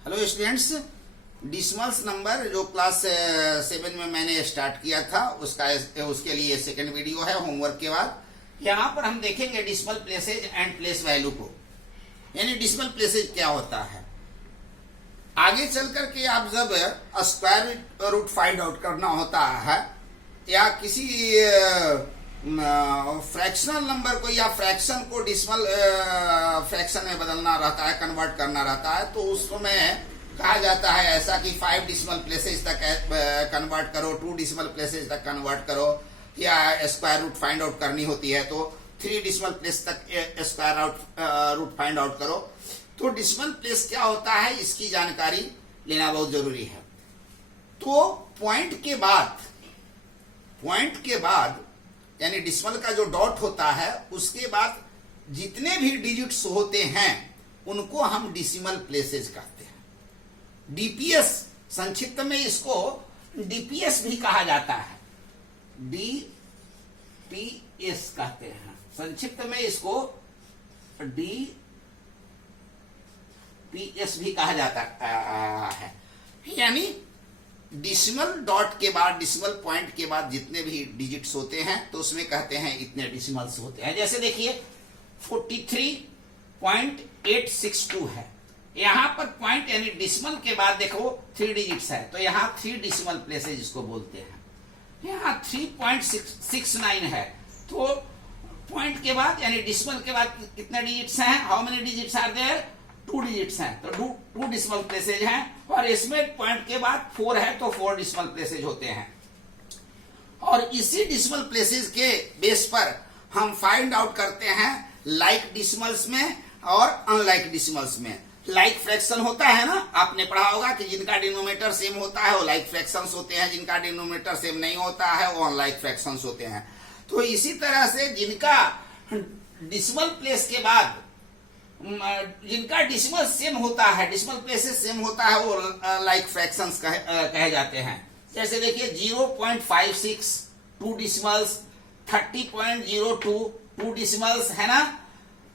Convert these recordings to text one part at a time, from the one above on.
Hello students, डिसिमल्स number जो class 7 में मैंने स्टार्ट किया था उसके लिए सेकंड वीडियो है होमवर्क के बाद। यहाँ पर हम देखेंगे decimal places and place value को, यानी डिसिमल प्लेसेज क्या होता है। आगे चल करके आप जब स्क्वायर रूट फाइंड आउट करना होता है या किसी फ्रैक्शनल नंबर को या फ्रैक्शन को डिसिमल फ्रैक्शन में बदलना रहता है, कन्वर्ट करना रहता है, तो उस समय कहा जाता है ऐसा कि 5 डिसिमल प्लेसेज तक कन्वर्ट करो, 2 डिसिमल प्लेसेज तक कन्वर्ट करो, या स्क्वायर रूट फाइंड आउट करनी होती है तो 3 डिसिमल प्लेस तक स्क्वायर रूट फाइंड आउट करो। तो डिसिमल प्लेस क्या होता है इसकी जानकारी लेना बहुत जरूरी है। तो पॉइंट के बाद यानी डिसिमल का जो डॉट होता है उसके बाद जितने भी डिजिट्स होते हैं उनको हम डिसिमल प्लेसेज कहते हैं। डीपीएस संक्षिप्त में इसको डीपीएस भी कहा जाता है, डीपीएस कहते हैं संक्षिप्त में इसको डीपीएस भी कहा जाता है। यानी डिसिमल डॉट के बाद, डिसिमल पॉइंट के बाद जितने भी डिजिट्स होते हैं तो उसमें कहते हैं इतने डिसिमल्स होते हैं। जैसे देखिए 43.862 है, यहां पर पॉइंट यानी डिसिमल के बाद देखो 3 डिजिट्स है तो यहां 3 डिसिमल प्लेसेज इसको बोलते हैं। यहां 3.69 है तो पॉइंट के बाद यानी डिसिमल के बाद कितने डिजिट्स हैं, how many digits are there, 2 digits हैं तो 2 डिसिमल प्लेसेज हैं। और इसमें पॉइंट के बाद 4 है तो 4 डिसिमल प्लेसेज होते हैं। और इसी डिसिमल प्लेसेज के बेस पर हम फाइंड आउट करते हैं लाइक डिसिमल्स में और अनलाइक डिसिमल्स में। लाइक फ्रैक्शन होता है ना, आपने पढ़ा होगा कि जिनका डिनोमिनेटर सेम होता है वो लाइक फ्रैक्शंस होते हैं, जिनका डिनोमिनेटर सेम नहीं होता है वो अनलाइक फ्रैक्शंस होते हैं। तो इसी तरह से जिनका डिसिमल प्लेस के बाद जिनका डिसिमल सेम होता है, डिसिमल प्लेसेस सेम होता है वो लाइक फ्रैक्शंस कहे जाते हैं। जैसे देखिए 0.56 2 डिसिमल्स, 30.02 2 डिसिमल्स है ना,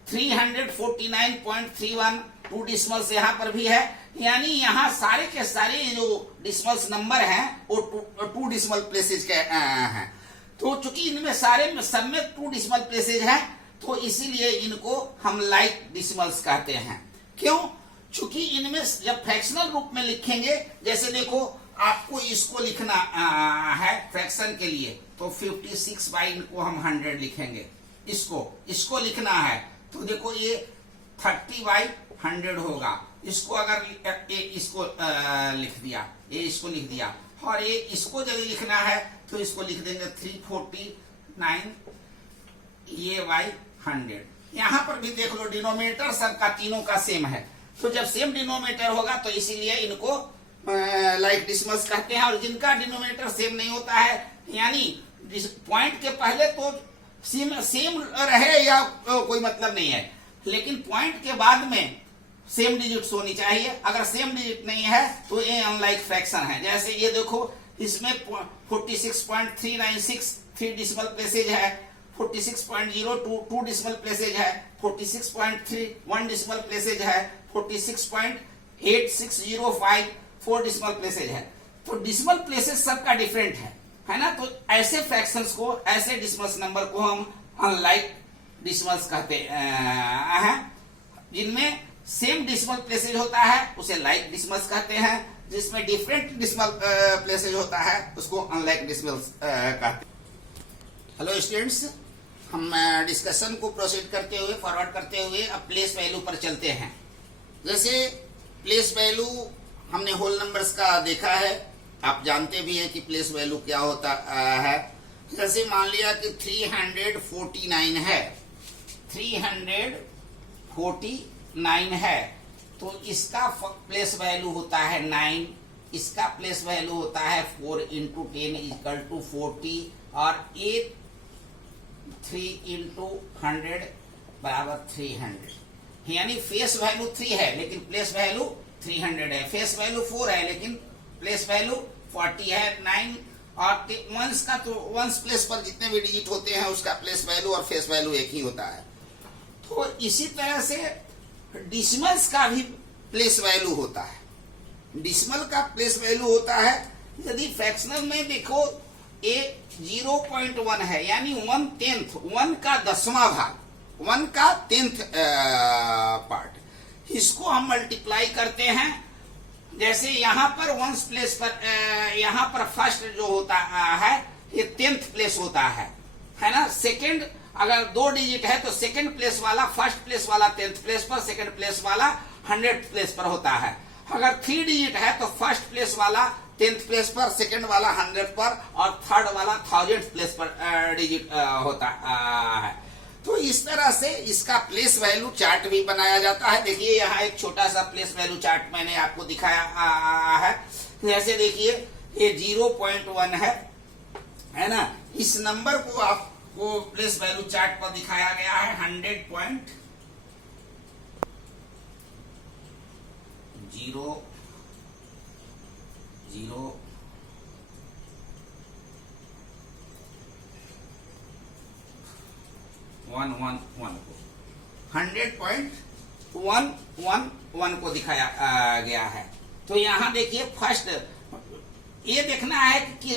349.31 2 डिसिमल्स यहाँ पर भी है। यानी यहाँ सारे के सारे जो डिसिमल्स नंबर हैं वो 2 डिसिमल प्लेसेज के हैं। तो चूंकि इनमें सारे में सब में 2 डिसिमल प्लेसेज हैं तो इसीलिए इनको हम लाइक डिसिमल्स कहते हैं। क्यों? चूंकि इनमें जब फ्रैक्शनल रूप में लिखेंगे, जैसे देखो आपको इसको लिखना है फ्रैक्शन के लिए तो 56 बाई इनको हम 100 लिखेंगे। इसको लिखना है तो देखो ये 30 बाई 100 होगा। इसको अगर इसको लिख दिया, ये इसको लिख दिया, और ये इसको जब लिखना है तो इसको लिख देंगे 349 ये बाई 100। यहां पर भी देख लो डिनोमिनेटर सबका तीनों का सेम है, तो जब सेम डिनोमिनेटर होगा तो इसीलिए इनको लाइक डिसिमल्स कहते हैं। और जिनका डिनोमिनेटर सेम नहीं होता है यानी पॉइंट के पहले तो सेम रहे या कोई मतलब नहीं है, लेकिन पॉइंट के बाद में सेम डिजिट्स होनी चाहिए। अगर सेम डिजिट नहीं है तो ये अनलाइक फ्रैक्शन है। जैसे ये देखो इसमें 46.396 3 डिसिमल प्लेसेज है, 46.02 2 डिसिमल प्लेसेज है, 46.3 1 डिसिमल प्लेसेज है, 46.8605 4 डिसिमल प्लेसेज है। तो डिसिमल प्लेसेज सबका डिफरेंट है ना। तो ऐसे फ्रैक्शंस को, ऐसे डिसिमल्स नंबर को हम अनलाइक डिसिमल्स कहते हैं। जिनमें सेम डिसिमल प्लेसेज होता है उसे लाइक डिसिमल्स कहते हैं, जिसमें डिफरेंट डिसिमल प्लेसेज होता है उसको अनलाइक डिसिमल्स कहते हैं। हेलो स्टूडेंट्स, हम डिस्कशन को प्रोसीड करते हुए, फॉरवर्ड करते हुए अब प्लेस वैल्यू पर चलते हैं। जैसे प्लेस वैल्यू हमने होल नंबर्स का देखा है, आप जानते भी हैं कि प्लेस वैल्यू क्या होता है। जैसे मान लिया कि 349 है, 349 है तो इसका प्लेस वैल्यू होता है 9, इसका प्लेस वैल्यू होता है 4 इंटू 10 इक्वल टू 40, और 3 इंटू 100 बराबर 300। यानी फेस वैल्यू 3 है लेकिन प्लेस वैल्यू 300 है। फेस वैल्यू 4 है लेकिन प्लेस वैल्यू 40 है। 9 और 1 का तो 1 प्लेस पर जितने भी डिजिट होते हैं उसका प्लेस वैल्यू और फेस वैल्यू एक ही होता है। तो इसी तरह से डिसिमल्स का भी प्लेस वैल्यू होता है। डिसिमल का प्लेस वैल्यू होता है, यदि फ्रैक्शनल में देखो ए 0.1 है यानी 1/10, 1 का 10वां भाग, 1 का 10th पार्ट, इसको हम मल्टीप्लाई करते हैं। जैसे यहां पर वंस प्लेस पर यहां पर फर्स्ट जो होता है ये 10th प्लेस होता है ना। सेकंड अगर 2 डिजिट है तो सेकंड प्लेस वाला फर्स्ट प्लेस वाला 10th प्लेस पर, सेकंड प्लेस वाला 100th प्लेस पर होता है। अगर 3 डिजिट है तो फर्स्ट प्लेस वाला 10th प्लेस पर, सेकंड वाला 100th पर और थर्ड वाला 1000th प्लेस पर डिजिट होता है। तो इस तरह से इसका प्लेस वैल्यू चार्ट भी बनाया जाता है। देखिए यहाँ एक छोटा सा प्लेस वैल्यू चार्ट मैंने आपको दिखाया है। जैसे देखिए ये 0.1 है ना, इस नंबर को आपको प्लेस वैल्यू चार्ट पर दिखाया गया है 100.001 को 100.111 को दिखाया गया है। तो यहां देखिए फर्स्ट ये देखना है कि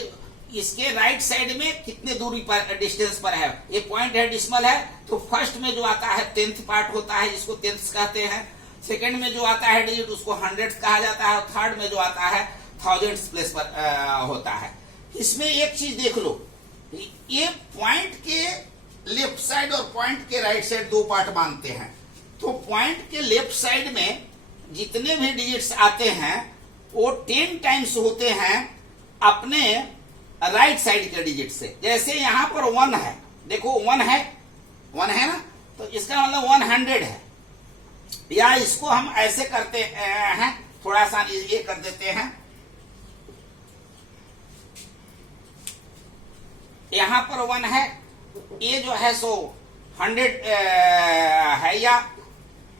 इसके राइट साइड में कितने दूरी पर डिस्टेंस पर है। ये पॉइंट है, डिसिमल है, तो फर्स्ट में जो आता है 10th पार्ट होता है, जिसको 10th कहते हैं। सेकंड में जो आता है डिजिट उसको 100th कहा जाता है, और थर्ड में जो आता है 1000th प्लेस पर होता है। इसमें एक चीज देख लो, ये पॉइंट के लेफ्ट साइड और पॉइंट के राइट साइड 2 पार्ट मानते हैं। तो पॉइंट के लेफ्ट साइड में जितने भी डिजिट्स आते हैं वो 10 टाइम्स होते हैं अपने राइट साइड के डिजिट से। जैसे यहां पर 1 है, देखो 1 है ना, तो इसका मतलब 100 है। या इसको हम ऐसे करते हैं, थोड़ा सा ये कर देते हैं, यहां पर 1 है, ये जो है सो 100 है, या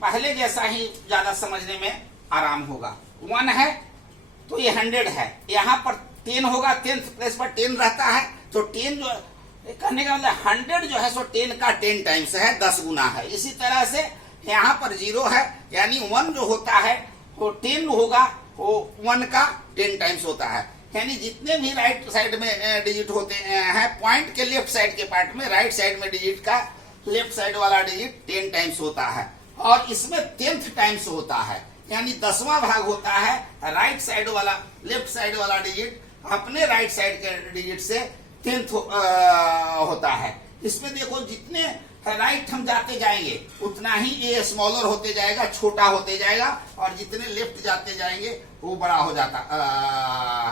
पहले जैसा ही ज्यादा समझने में आराम होगा। 1 है तो ये 100 है, यहां पर 10 होगा, 10th प्लेस पर 10 रहता है, तो 10 जो कहने का मतलब 100 जो है सो 10 का 10 टाइम्स है, 10 गुना है। इसी तरह से यहाँ पर 0 है यानी 1 जो होता है वो 10 होगा, वो 1 का 10 टाइम्स होता है। यानी जितने भी राइट साइड में डिजिट होते हैं, पॉइंट के लेफ्ट साइड के पार्ट में राइट साइड में डिजिट का लेफ्ट साइड वाला डिजिट 10 टाइम्स होता है, और इसमें 10th टाइम्स होता है, यानी 10वां भाग होता है राइट साइड वाला, लेफ्ट साइड वाला डिजिट अपने राइट साइड के डिजिट से 10th होता है। इसमें देखो जितने राइट हम जाते जाएंगे उतना ही ये स्मॉलर होते जाएगा, छोटा होते जाएगा, और जितने लेफ्ट जाते जाएंगे वो बड़ा हो जाता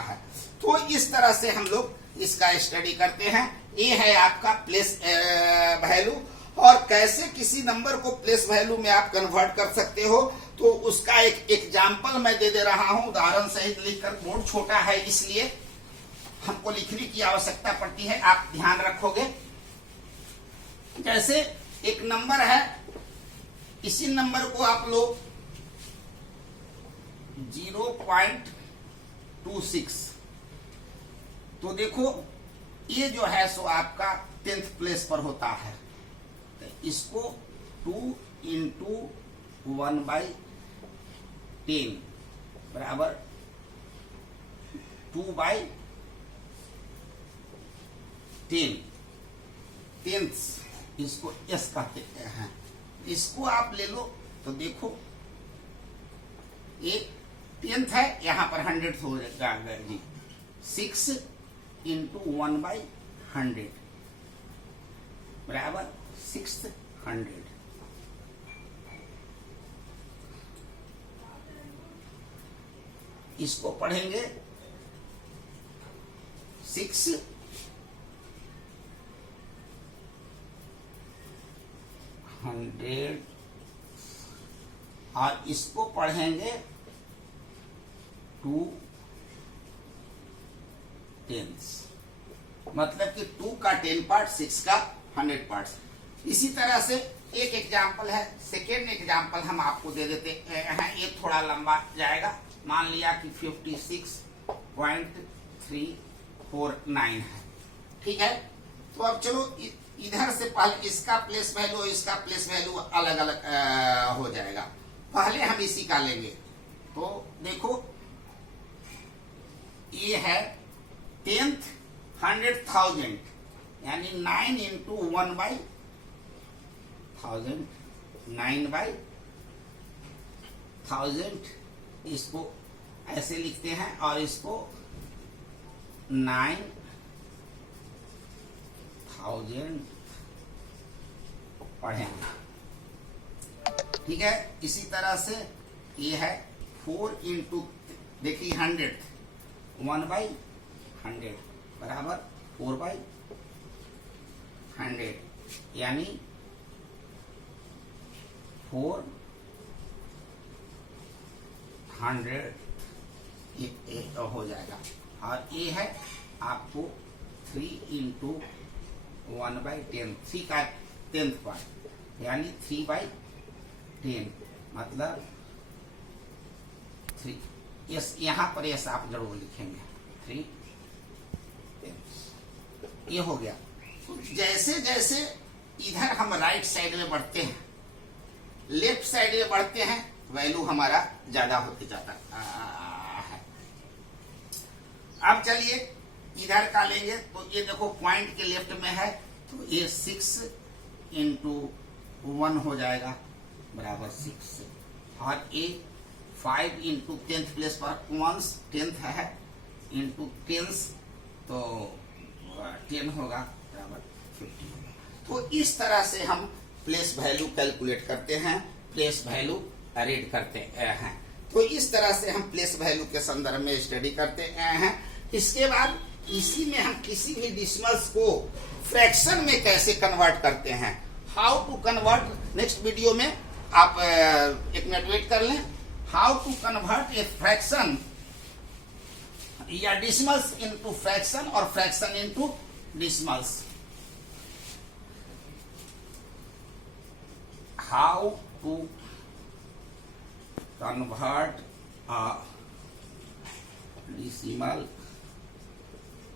है। तो इस तरह से हम लोग इसका स्टडी करते हैं। ये है आपका प्लेस वैल्यू, और कैसे किसी नंबर को प्लेस वैल्यू में आप कन्वर्ट कर सकते हो, तो उसका एक एग्जाम्पल मैं दे रहा हूं उदाहरण सहित लिखकर। बोर्ड छोटा है इसलिए हमको लिखने की आवश्यकता पड़ती है, आप ध्यान रखोगे। जैसे एक नंबर है, इसी नंबर को आप लोग 0.26, तो देखो ये जो है सो आपका 10th प्लेस पर होता है। तो इसको 2 × 1/10 बराबर 2/10, 10th इसको S कहते हैं। इसको आप ले लो तो देखो ये 10th है, यहां पर 100th हो जाएगा जी। 6 × 1/100 बराबर 600। इसको पढ़ेंगे 6 100, और इसको पढ़ेंगे 2 10s, मतलब कि 2 का 10 पार्ट, 6 का 100 पार्ट। इसी तरह से एक एग्जाम्पल है, सेकेंड एग्जाम्पल हम आपको दे देते हैं। ये थोड़ा लंबा जाएगा, मान लिया कि 56.349 है, ठीक है। तो अब चलो इधर से पहले इसका प्लेस वैल्यू, इसका प्लेस वैल्यू अलग अलग हो जाएगा। पहले हम इसी का लेंगे, तो देखो ये है 10th 100,000 यानी 9 इंटू 1/1000 9/1000 इसको ऐसे लिखते हैं और इसको 9,000 पढ़ेंगे। ठीक है, इसी तरह से ये है 4 इंटू देखिए 100 1/100 बराबर 4/100 यानी 400 ये हो जाएगा। और ये है आपको 3 इंटू 1/10 3 का 10th पार्ट यानी 3/10 मतलब 3 यस यहाँ पर यस आप जरूर लिखेंगे 3/10 ये हो गया। तो जैसे जैसे इधर हम राइट साइड में बढ़ते हैं लेफ्ट साइड में बढ़ते हैं वैल्यू हमारा ज्यादा होते जाता है। अब चलिए इधर का लेंगे तो ये देखो पॉइंट के लेफ्ट में है तो ये 6 इंटू 1 हो जाएगा बराबर 6 और ये 5 इंटू 10th प्लेस पर 10th है इंटू 10 तो 10 होगा बराबर 50 होगा। तो इस तरह से हम प्लेस वैल्यू कैलकुलेट करते हैं, प्लेस वैल्यू रीड करते हैं। तो इस तरह से हम प्लेस वैल्यू के संदर्भ में स्टडी करते हैं। इसके बाद इसी में हम किसी भी डिसिमल्स को फ्रैक्शन में कैसे कन्वर्ट करते हैं, how to convert, next video में आप एक मिनट वेट कर लें। How to convert a fraction या डिसिमल्स इनटू फ्रैक्शन और fraction into decimals. How to convert a decimal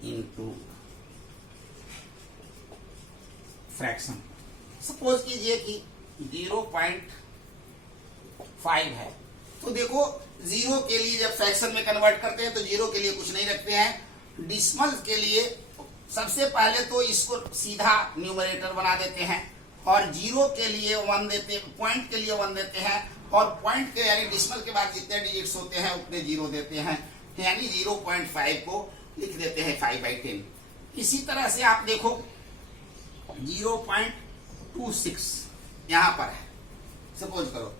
into fraction। Suppose कीजिए कि 0.5 है तो देखो 0 के लिए जब फ्रैक्शन में कन्वर्ट करते हैं तो 0 के लिए कुछ नहीं रखते हैं। डिसिमल के लिए सबसे पहले तो इसको सीधा न्यूमरेटर बना देते हैं और 0 के लिए 1 देते हैं, पॉइंट के लिए 1 देते हैं और पॉइंट के यानी डिसिमल के बाद जितने डिजिट्स होते हैं उतने 0 देते हैं यानी 0.5 को लिख देते हैं 5/10। इसी तरह से आप देखो 0.26 यहां पर है सपोज करो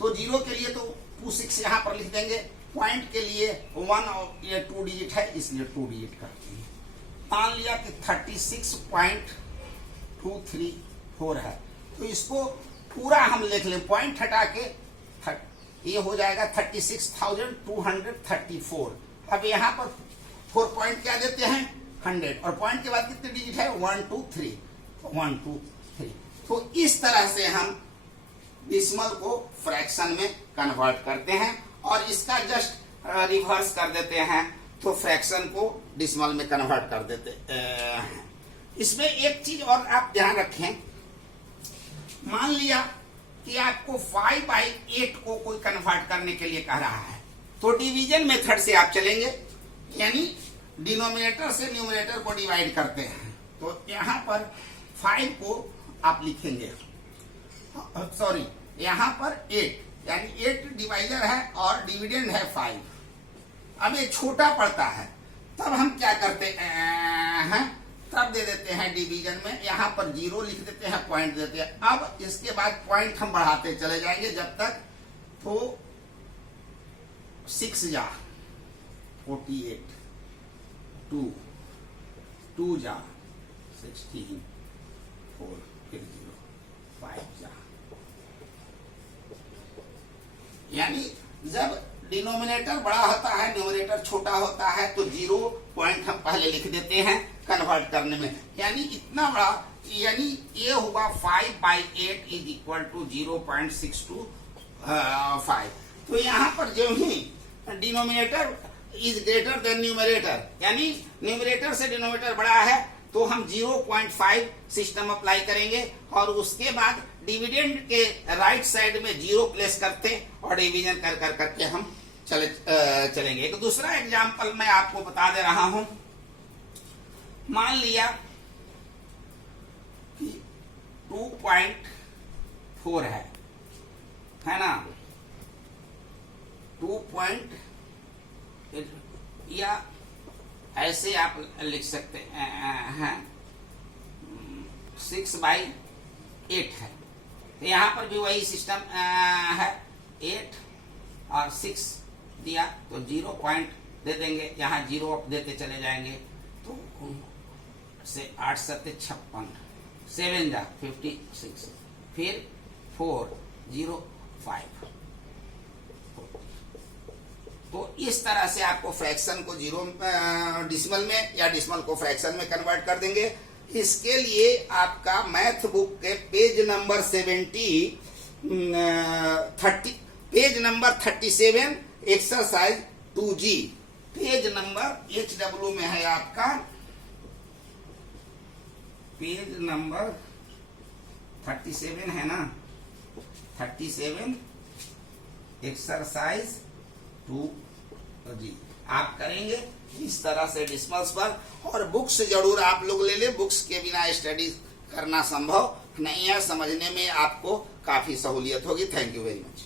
तो 0 के लिए तो 26 यहां पर लिख देंगे, पॉइंट के लिए 1 और ये 2 डिजिट है इसलिए 2 डिजिट करते हैं। मान लिया कि 36.234 है तो इसको पूरा हम लिख लें, पॉइंट हटा के ये हो जाएगा 36,234। अब यहाँ पर 4 पॉइंट क्या देते हैं 100 और पॉइंट के बाद कितने डिजिट है 1 2 3 1 2 3। तो इस तरह से हम डिसिमल को फ्रैक्शन में कन्वर्ट करते हैं और इसका जस्ट रिवर्स कर देते हैं तो फ्रैक्शन को डिसिमल में कन्वर्ट कर देते हैं। इसमें एक चीज और आप ध्यान रखें, मान लिया कि आपको 5/8 को कोई कन्वर्ट करने के लिए कह रहा है तो डिवीजन मेथड से आप चलेंगे यानी डिनोमिनेटर से न्यूमरेटर को डिवाइड करते हैं। तो यहां पर 5 को आप लिखेंगे, सॉरी यहां पर 8 यानी 8 डिवाइजर है और डिविडेंड है 5। अब ये छोटा पड़ता है तब हम क्या करते हैं, तब दे देते हैं डिवीजन में, यहां पर 0 लिख देते हैं, पॉइंट देते हैं। अब इसके बाद पॉइंट हम बढ़ाते चले जाएंगे जब तक तो 6 जा 48, 2 जा 16, 4 फिर 0 5 जा, यानी जब डिनोमिनेटर बड़ा होता है न्यूमरेटर छोटा होता है तो 0 पॉइंट हम पहले लिख देते हैं कन्वर्ट करने में, यानी इतना बड़ा, यानी ये होगा 5/8 इज इक्वल टू 0.625। तो यहां पर जो ही denominator is greater than numerator यानी न्यूमरेटर से डिनोमिनेटर बड़ा है तो हम 0.5 सिस्टम अप्लाई करेंगे और उसके बाद डिविडेंड के राइट साइड में 0 प्लेस करते और डिवीजन कर करके हम चलेंगे। एक दूसरा एग्जाम्पल मैं आपको बता दे रहा हूं। मान लिया कि 2.4 है ना, 2. या ऐसे आप लिख सकते हैं 6/8 है। तो यहां पर भी वही सिस्टम है, 8 और 6 दिया तो 0 पॉइंट दे देंगे, यहाँ 0 देते चले जाएंगे। तो से 8 7 56, 7 जा 56, फिर 4 0 5। तो इस तरह से आपको फ्रैक्शन को जीरो डिसिमल में या डिसिमल को फ्रैक्शन में कन्वर्ट कर देंगे। इसके लिए आपका मैथ बुक के page number 37 exercise 2G, page number HW में है आपका, पेज नंबर 37 है ना, 37 एक्सरसाइज 2G आप करेंगे इस तरह से डिस्मल्स पर। और बुक्स जरूर आप लोग ले ले, बुक्स के बिना स्टडी करना संभव नहीं है, समझने में आपको काफी सहूलियत होगी। Thank you very much.